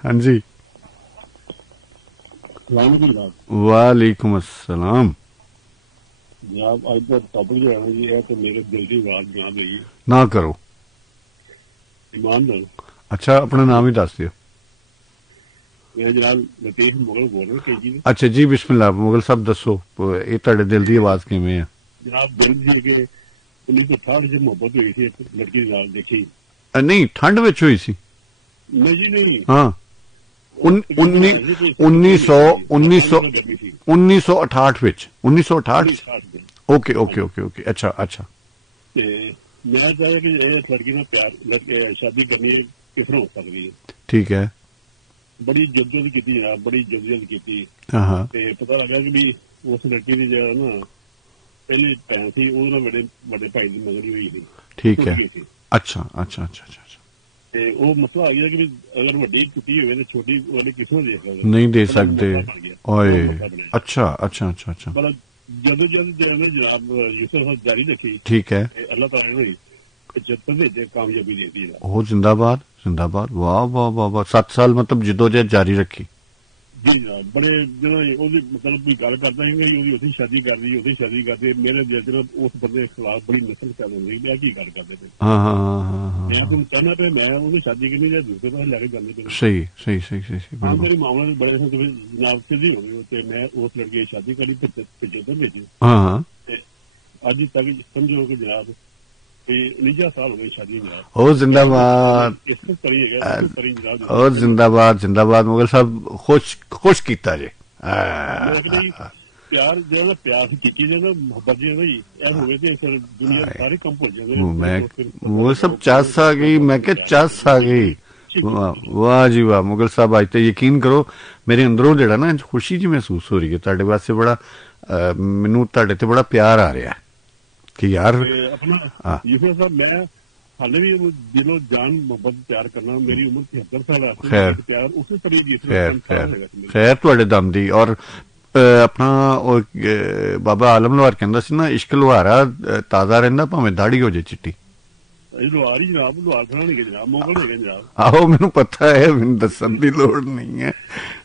हाँ जी, वालेकुम अस्सलाम। जनाब अज का टॉपिक जो है ना जी, है तो मेरे दिल की बात जनाब रही ना करो। ईमान नाल। अच्छा, अपना नाम ही दस दियो। मैं जनाब लतीफ मुगल बोल रहा के जी। अच्छा जी, बिस्मिल्लाह मुगल साहब दसो, ये तुहाडे दिल की आवाज किवें है? जनाब दिल जी के 1960 च मोहब्बत हुई थी एक लड़की के नाल, देखी नहीं, ठंड विच हुई सी। नहीं जी नहीं। हाँ, वो तकरीबन होई थी कोई 1968 विच, 1968। 1960 में। ओके हाँ ओके जी। ओके ओके, अच्छा अच्छा। ते मैं चाहे कि इस लड़की ने प्यार शादी करनी किस तरह हो सकती है। ठीक है। बड़ी जद्दोजहद की जनाब, बड़ी जद्दोजहद की। हाँ हाँ, पता लगा कि भी उस लड़की की जो है ना पहली भैन थी, वो बड़े बड़े भाई की मगरी हुई थी, ठीक टुट है। गई थी। अच्छा अच्छा अच्छा अच्छा अच्छा। ਤੇ ਉਹ ਮਸਲਾ ਆ ਗਿਆ ਕਿ ਅਗਰ ਵੱਡੀ ਟੁੱਟੀ ਹੋਵੇ ਤਾਂ ਛੋਟੀ ਵਾਲੇ ਕਿਸ ਨੂੰ ਦੇ ਸਕਦੇ। नहीं दे ਬੜਾ सकते। ਮਸਲਾ ਬਣ ਗਿਆ, ओए, ਬਹੁਤ ਮਸਲਾ ਬਣਿਆ। अच्छा अच्छा अच्छा अच्छा। ਬੜਾ ਜਦੋਂ ਜਨਾਬ ਯੂਸਫ ਸਾਹਿਬ ਜਾਰੀ ਰੱਖੀ ठीक है। ਤੇ ਅੱਲਾਹ ਤਾਲਾ ਨੇ ਜੱਤ ਵਿੱਚ ਕਾਮਯਾਬੀ ਦੇ ਦਿੱਤੀ ਜਨਾਬ। ओ जिंदाबाद जिंदाबाद, वाह वाह वाह वाह। 7 साल मतलब जिदोजहद जारी रखी। ਜੀ ਜਨਾਬ ਬੜੇ ਜਦੋਂ ਉਹਦੀ ਮਤਲਬ ਕੋਈ ਗੱਲ ਕਰਦਾ ਸੀ ਕਿ ਉਹਦੀ ਉੱਥੇ ਸ਼ਾਦੀ ਕਰਦੀ, ਉੱਥੇ ਸ਼ਾਦੀ ਕਰਦੇ, ਮੇਰੇ ਦਿਲ 'ਚ ਉਸ ਬੰਦੇ ਦੇ ਖਿਲਾਫ ਬੜੀ ਨਫ਼ਰਤ ਪੈਦਾ ਹੁੰਦੀ ਕਿ ਕੀ ਗੱਲ ਕਰਦੇ ਪਏ। हाँ हाँ हाँ हाँ हाँ ਮੈਂ हाँ। ਤੁਹਾਨੂੰ ਕਹਿਣਾ ਪਿਆ ਮੈਂ ਉਹਦੀ ਸ਼ਾਦੀ ਕਰਨੀ ਜਾਂ ਦੂਸਰੇ ਪਾਸੇ ਲੈ ਕੇ ਜਾਂਦੇ ਪਏ। सही सही सही सही सही, हाँ बिल्कुल। मेरे मामले में बड़े से जनाब सिद्धि हो गई तो मैं उस लड़के की शादी करी 75 में। हाँ हाँ। अज तक समझो कि जनाब 49 साल हो गए शादी में। ओ जिंदाबाद, इसको करी है क्या, इसको करी जनाब। ओ जिंदाबाद जिंदाबाद मुगल साहब, खुश खुश कीता जे। मैं कहता जी प्यार जो है प्यार से की जाए, मोहब्बत जो है ऐसा होवे तो फिर दुनिया के सारे कम भुल जाते। मैं वो सब चस आ गई, मैं क्या चस आ गई। वाह जी वाह मुगल साहब, अज तो यकीन करो मेरे अंदरों जड़ा ना खुशी जी महसूस हो रही है। तुहाडे वास्ते बड़ा मैनू तुहाडे ते बड़ा प्यार आ रहा है कि यार। अपना यूसुफ साहब मैं हाले भी दिलो जान मोहब्बत प्यार करना, मेरी उम्र 73 साल है। खैर प्यार उसी तरह की खैर खैर खैर तुहाडे दम दी। और अपना बाबा आलम लोहार कहंदा सी ना, इश्क लोहारा ताज़ा रहिंदा भावें दाढ़ी हो जाए चिट्टी। लोहार ही जनाब, लोहार थोड़ा नहीं जनाब, मोगल है जनाब। आहो मैनू पता है, मैनू दसन दी लोड़ नहीं है,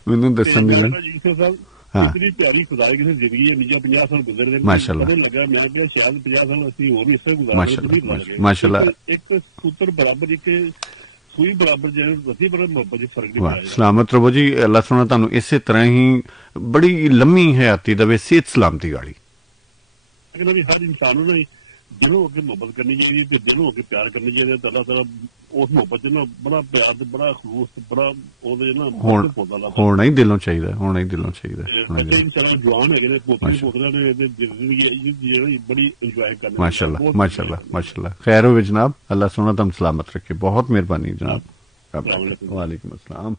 मैनू दसन दी लोड़। यूसुफ साहब हाँ, इतनी प्यारी खुदा की जिंदगी है, निजा 50 साल गुजर गए। माशाल्लाह लगा मैं कि शायद 50 साल असली और भी इससे गुजार माशाल्लाह माशाल्लाह। एक सूत्र बराबर एक सूई बराबर जो वसी पर मोहब्बत में फर्क नहीं वाह, पाया। सलामत रहो जी। अल्लाह सोना तुहानू इसे तरह ही बड़ी लम्मी हयाती दवे, सेहत सलामती गाड़ी। लेकिन अभी हर इंसान ने दिलों होकर मोहब्बत करनी चाहिए, कि दिलों होकर प्यार करनी चाहिए। अल्लाह ताला उस मोहब्बत ना बड़ा प्यार ते बड़ा खलूस ते बड़ा ओदे ना होना ही दिलों चाहिए, होना ही दिलों चाहिए। जवान है पोतरे पोतरे ने जिंदगी बड़ी एंजॉय करनी। माशाल्लाह माशाल्लाह माशाल्लाह। खैर हो जनाब, अल्लाह सोना तुम सलामत रखे। बहुत मेहरबानी जनाब। वालेकुम अस्सलाम।